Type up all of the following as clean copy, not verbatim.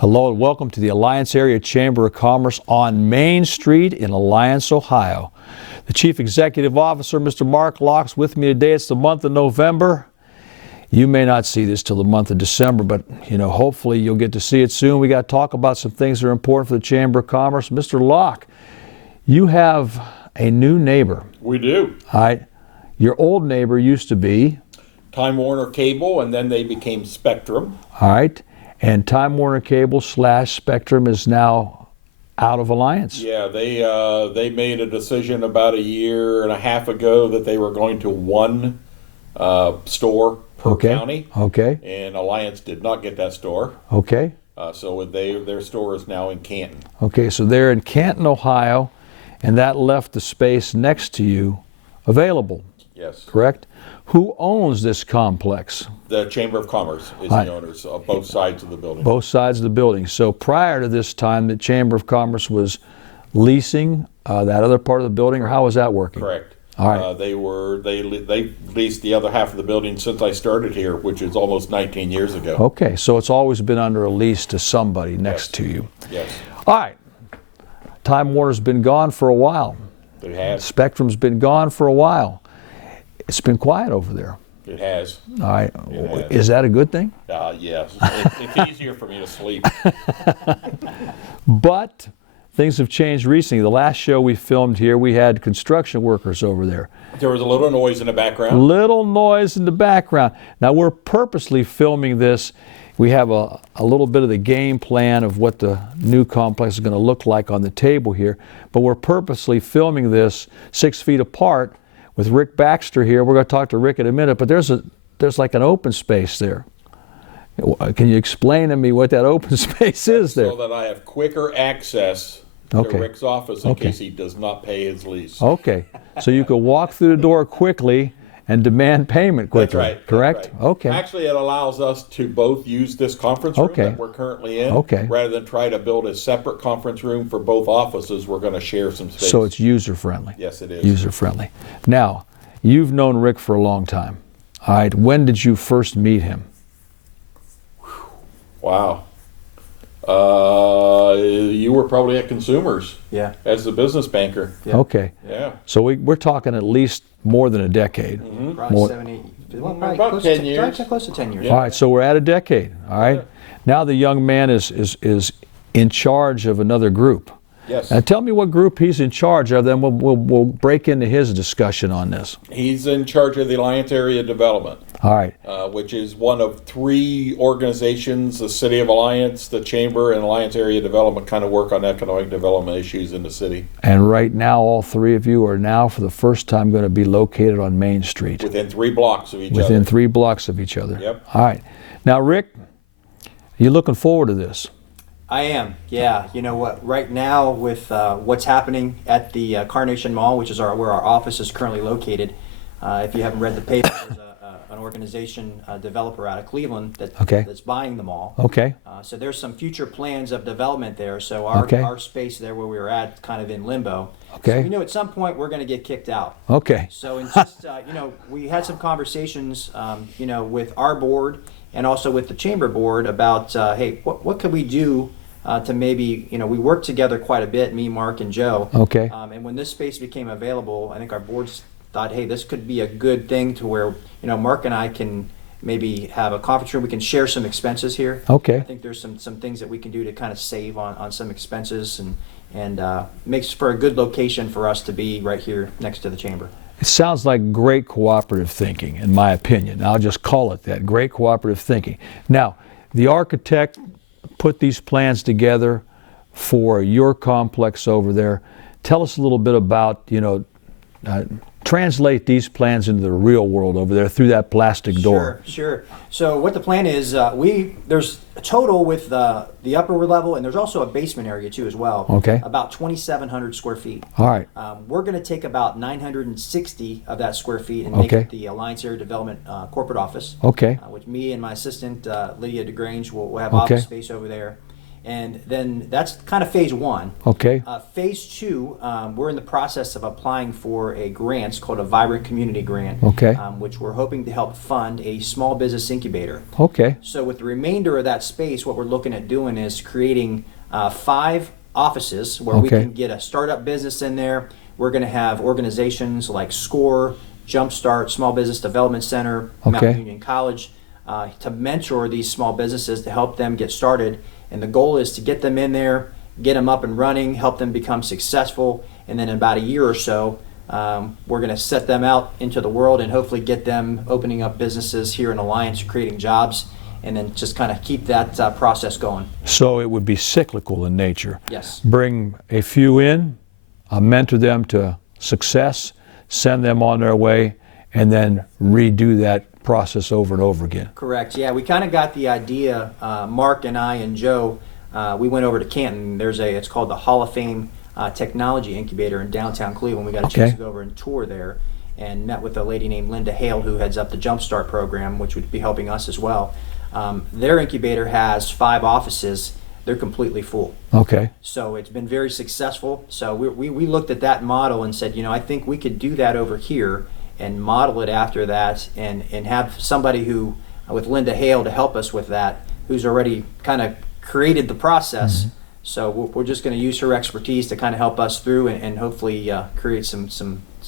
Hello and welcome to the Alliance Area Chamber of Commerce on Main Street in Alliance, Ohio. The Chief Executive Officer, Mr. Mark Locke's with me today. It's the month of November. You may not see this till the month of December, but hopefully you'll get to see it soon. We got to talk about some things that are important for the Chamber of Commerce. Mr. Locke, you have a new neighbor. We do. All right. Your old neighbor used to be Time Warner Cable, and then they became Spectrum. All right. And Time Warner Cable / Spectrum is now out of Alliance. Yeah, they made a decision about a year and a half ago that they were going to one store per county. Okay. And Alliance did not get that store. Okay. So their store is now in Canton. Okay, so they're in Canton, Ohio, and that left the space next to you available. Yes. Correct? Who owns this complex? The Chamber of Commerce is the owners of both sides of the building. Both sides of the building. So prior to this time, the Chamber of Commerce was leasing that other part of the building, or how was that working? Correct. All right. They leased the other half of the building since I started here, which is almost 19 years ago. Okay, so it's always been under a lease to somebody next to you. Yes. All right. Time Warner's been gone for a while. It has. Spectrum's been gone for a while. It's been quiet over there. It has. All right. It has. Is that a good thing? Yes. It's easier for me to sleep. But things have changed recently. The last show we filmed here, we had construction workers over there. There was a little noise in the background. Little noise in the background. Now we're purposely filming this. We have a little bit of the game plan of what the new complex is going to look like on the table here. But we're purposely filming this 6 feet apart with Rick Baxter here. We're going to talk to Rick in a minute, but there's like an open space there. Can you explain to me what that open space is there? So that I have quicker access to Rick's office in case he does not pay his lease. Okay, so you can walk through the door quickly and demand payment quicker. That's right. Correct? That's right. Okay. Actually, it allows us to both use this conference room that we're currently in. Okay. Rather than try to build a separate conference room for both offices, we're going to share some space. So it's user-friendly. Yes, it is. User-friendly. Now, you've known Rick for a long time. All right, when did you first meet him? Wow. You were probably at Consumers. Yeah. As the business banker. Yeah. Okay. Yeah. So we're talking at least more than a decade. Probably 70, well, probably About close 10 to, years. Close to 10 years. Yeah. All right, so we're at a decade. All right. Yeah. Now the young man is in charge of another group. Yes. Now tell me what group he's in charge of, then we'll break into his discussion on this. He's in charge of the Alliance Area Development, All right. which is one of 3 organizations, the City of Alliance, the Chamber, and Alliance Area Development kind of work on economic development issues in the city. And right now, all 3 of you are now, for the first time, going to be located on Main Street. Within 3 blocks of each other. Within 3 blocks of each other. Yep. All right. Now, Rick, you looking forward to this? I am, yeah. You know what? Right now, with what's happening at the Carnation Mall, which is where our office is currently located, if you haven't read the paper, there's an organization, a developer out of Cleveland that's buying the mall. Okay. So there's some future plans of development there. So our space there where we were at, kind of in limbo. Okay. So we know at some point we're going to get kicked out. Okay. So in just we had some conversations, with our board and also with the chamber board about, hey, what could we do to maybe, we work together quite a bit, me, Mark, and Joe. Okay. And when this space became available, I think our boards thought, hey, this could be a good thing to where, Mark and I can maybe have a conference room. We can share some expenses here. Okay. I think there's some things that we can do to kind of save on some expenses and makes for a good location for us to be right here next to the chamber. It sounds like great cooperative thinking, in my opinion. I'll just call it that, great cooperative thinking. Now, the architect put these plans together for your complex over there. Tell us a little bit about, translate these plans into the real world over there through that plastic door. Sure. So what the plan is, there's a total with the upper level, and there's also a basement area too as well. Okay. About 2,700 square feet. All right. We're going to take about 960 of that square feet and make it the Alliance Area Development corporate office. Okay. Which me and my assistant Lydia DeGrange will have office space over there. And then that's kind of phase one. Okay. Phase two, we're in the process of applying for a grant. It's called a Vibrant Community Grant, Okay. which we're hoping to help fund a small business incubator. Okay. So with the remainder of that space, what we're looking at doing is creating 5 offices where we Okay. can get a startup business in there. We're going to have organizations like SCORE, Jumpstart, Small Business Development Center, Okay. Mountain Union College, to mentor these small businesses to help them get started. And the goal is to get them in there, get them up and running, help them become successful, and then in about a year or so, we're going to set them out into the world and hopefully get them opening up businesses here in Alliance, creating jobs, and then just kind of keep that process going. So it would be cyclical in nature. Yes. Bring a few in, mentor them to success, send them on their way, and then redo that process over and over again. Correct. Yeah, we kind of got the idea. Mark and I and Joe, we went over to Canton. It's called the Hall of Fame Technology Incubator in downtown Cleveland. We got a chance Okay. to go over and tour there, and met with a lady named Linda Hale, who heads up the Jumpstart program, which would be helping us as well. Their incubator has 5 offices. They're completely full. Okay. So it's been very successful. So we looked at that model and said, I think we could do that over here and model it after that, and have somebody who, with Linda Hale to help us with that, who's already kind of created the process. So we're just going to use her expertise to kind of help us through and hopefully create some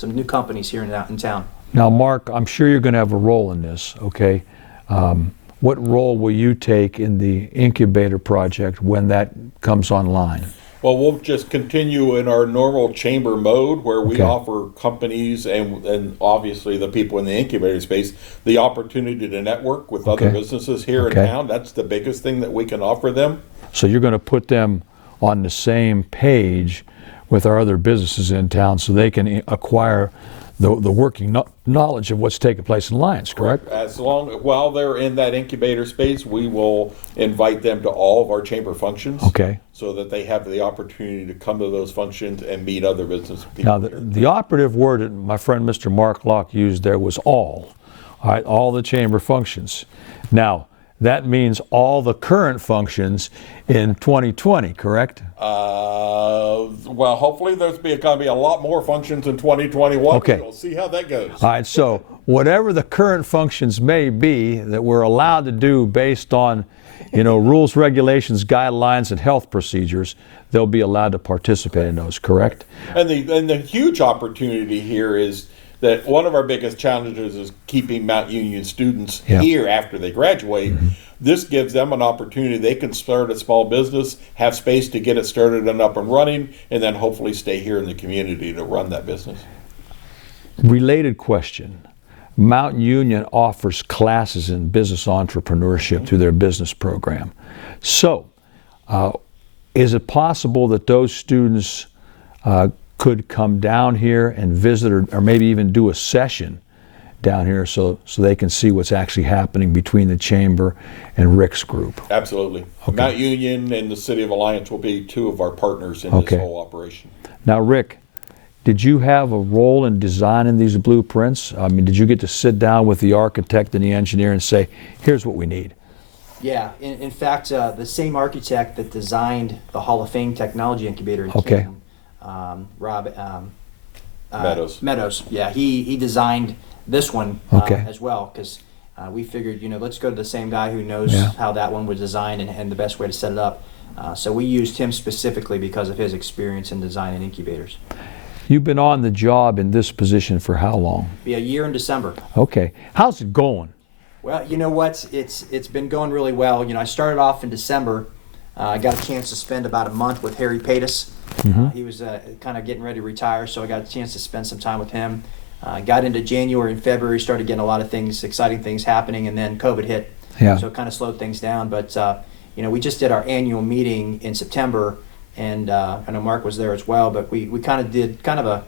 new companies here in town. Now, Mark, I'm sure you're going to have a role in this, okay? What role will you take in the incubator project when that comes online? Well, we'll just continue in our normal chamber mode where we Okay. offer companies and obviously the people in the incubator space the opportunity to network with other Okay. businesses here Okay. in town. That's the biggest thing that we can offer them. So you're going to put them on the same page with our other businesses in town so they can acquire the working knowledge of what's taking place in Alliance, correct? While they're in that incubator space, we will invite them to all of our chamber functions. Okay. So that they have the opportunity to come to those functions and meet other business people. Now, the operative word that my friend Mr. Mark Locke used there was all right, all the chamber functions. Now, that means all the current functions in 2020, correct? Well, hopefully there's going to be a lot more functions in 2021. Okay. We'll see how that goes. All right, so whatever the current functions may be that we're allowed to do based on, rules, regulations, guidelines, and health procedures, they'll be allowed to participate in those, correct? And the huge opportunity here is that one of our biggest challenges is keeping Mount Union students Yeah. here after they graduate. This gives them an opportunity. They can start a small business, have space to get it started and up and running, and then hopefully stay here in the community to run that business. Related question. Mount Union offers classes in business entrepreneurship through their business program. So, is it possible that those students could come down here and visit or maybe even do a session down here so they can see what's actually happening between the Chamber and Rick's group? Absolutely. Okay. Mount Union and the City of Alliance will be 2 of our partners in Okay. this whole operation. Now, Rick, did you have a role in designing these blueprints? I mean, did you get to sit down with the architect and the engineer and say, here's what we need? Yeah, in fact, the same architect that designed the Hall of Fame Technology Incubator in Okay. Canton, Rob Meadows. Yeah, he designed this one Okay. as well, because we figured, let's go to the same guy who knows Yeah. how that one was designed and the best way to set it up. So we used him specifically because of his experience in designing incubators. You've been on the job in this position for how long? Be a year in December. Okay. How's it going? Well, you know what? It's been going really well. I started off in December. I got a chance to spend about a month with Harry Patus. He was kind of getting ready to retire, so I got a chance to spend some time with him. Got into January and February, started getting a lot of things, exciting things happening, and then COVID hit. Yeah. So it kind of slowed things down. But, we just did our annual meeting in September, and I know Mark was there as well, but we kind of did a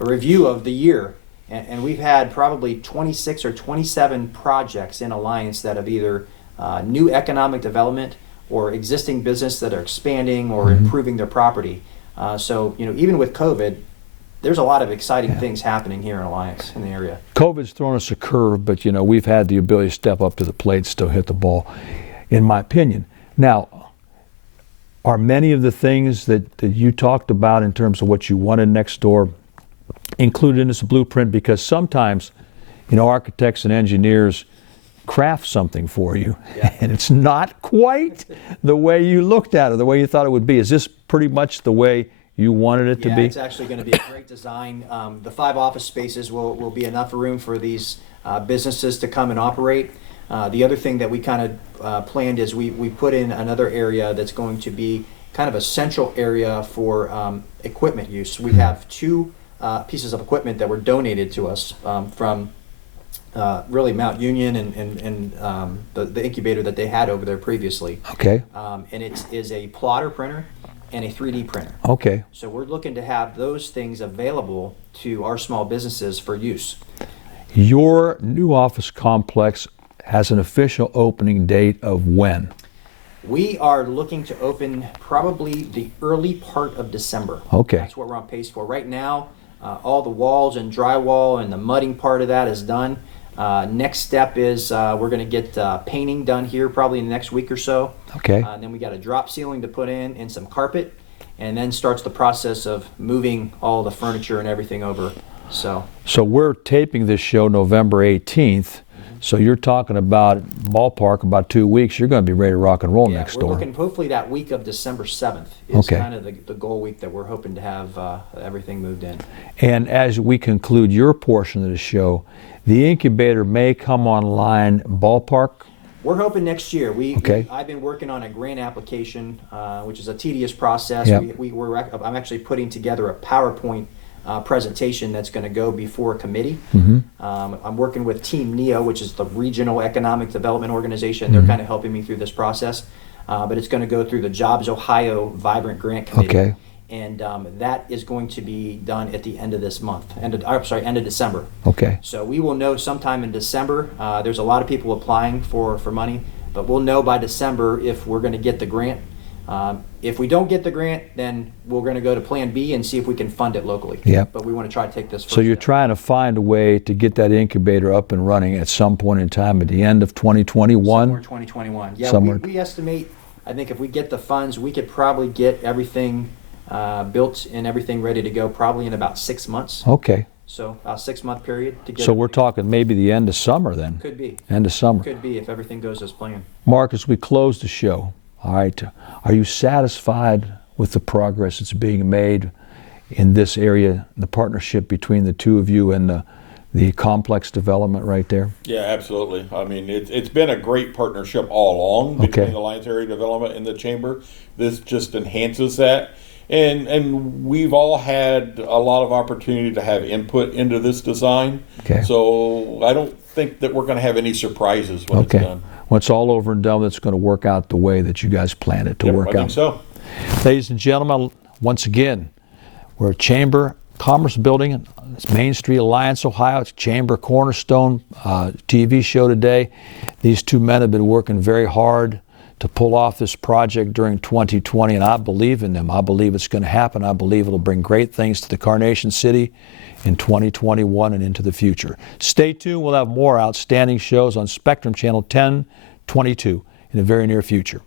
review of the year. And we've had probably 26 or 27 projects in Alliance that have either new economic development or existing business that are expanding or improving their property. So, even with COVID, there's a lot of exciting things happening here in Alliance, in the area. COVID's thrown us a curve, but we've had the ability to step up to the plate, still hit the ball, in my opinion. Now, Are many of the things that you talked about in terms of what you wanted next door included in this blueprint? Because sometimes, architects and engineers craft something for you, and it's not quite the way you looked at it, the way you thought it would be. Is this pretty much the way you wanted it to be? Yeah, it's actually going to be a great design. The 5 office spaces will be enough room for these businesses to come and operate. The other thing that we kind of planned is we put in another area that's going to be kind of a central area for equipment use. We have 2 pieces of equipment that were donated to us from really Mount Union and the incubator that they had over there previously. Okay. And it is a plotter printer and a 3D printer. Okay. So we're looking to have those things available to our small businesses for use. Your new office complex has an official opening date of when? We are looking to open probably the early part of December. Okay. That's what we're on pace for. Right now, all the walls and drywall and the mudding part of that is done. Next step is we're going to get painting done here probably in the next week or so. Okay. And then we got a drop ceiling to put in and some carpet, and then starts the process of moving all the furniture and everything over. So we're taping this show November 18th. So you're talking about ballpark about 2 weeks. You're going to be ready to rock and roll next door. We're looking hopefully that week of December 7th is Okay. kind of the goal week that we're hoping to have everything moved in. And as we conclude your portion of the show, the incubator may come online ballpark. We're hoping next year. Okay. I've been working on a grant application, which is a tedious process. Yep. I'm actually putting together a PowerPoint presentation that's going to go before a committee. Mm-hmm. I'm working with Team NEO, which is the Regional Economic Development Organization. They're kind of helping me through this process. But it's going to go through the Jobs Ohio Vibrant Grant Committee. Okay. And that is going to be done at the end of this month, end of December. Okay. So we will know sometime in December. There's a lot of people applying for money, but we'll know by December if we're going to get the grant. If we don't get the grant, then we're going to go to Plan B and see if we can fund it locally. Yep. But we want to try to take this first So you're step. trying to find a way to get that incubator up and running at some point in time at the end of 2021? Somewhere 2021. Yeah, Somewhere. we estimate, I think if we get the funds, we could probably get everything built and everything ready to go probably in about 6 months. Okay. So a 6-month period to get So we're talking maybe the end of summer then? Could be. End of summer. Could be if everything goes as planned. Mark, as we close the show, all right, are you satisfied with the progress that's being made in this area, the partnership between the two of you and the complex development right there? Yeah, absolutely. I mean, it's been a great partnership all along between Okay. the Lions Area Development and the Chamber. This just enhances that. And we've all had a lot of opportunity to have input into this design. Okay. So I don't think that we're going to have any surprises when it's Okay. done. When it's all over and done, it's going to work out the way that you guys planned it to Yep, work I out. think so. Ladies and gentlemen, once again, we're at Chamber Commerce Building. It's Main Street, Alliance, Ohio. It's Chamber Cornerstone TV show today. These two men have been working very hard to pull off this project during 2020, and I believe in them. I believe it's going to happen. I believe it'll bring great things to the Carnation City in 2021 and into the future. Stay tuned. We'll have more outstanding shows on Spectrum Channel 1022 in the very near future.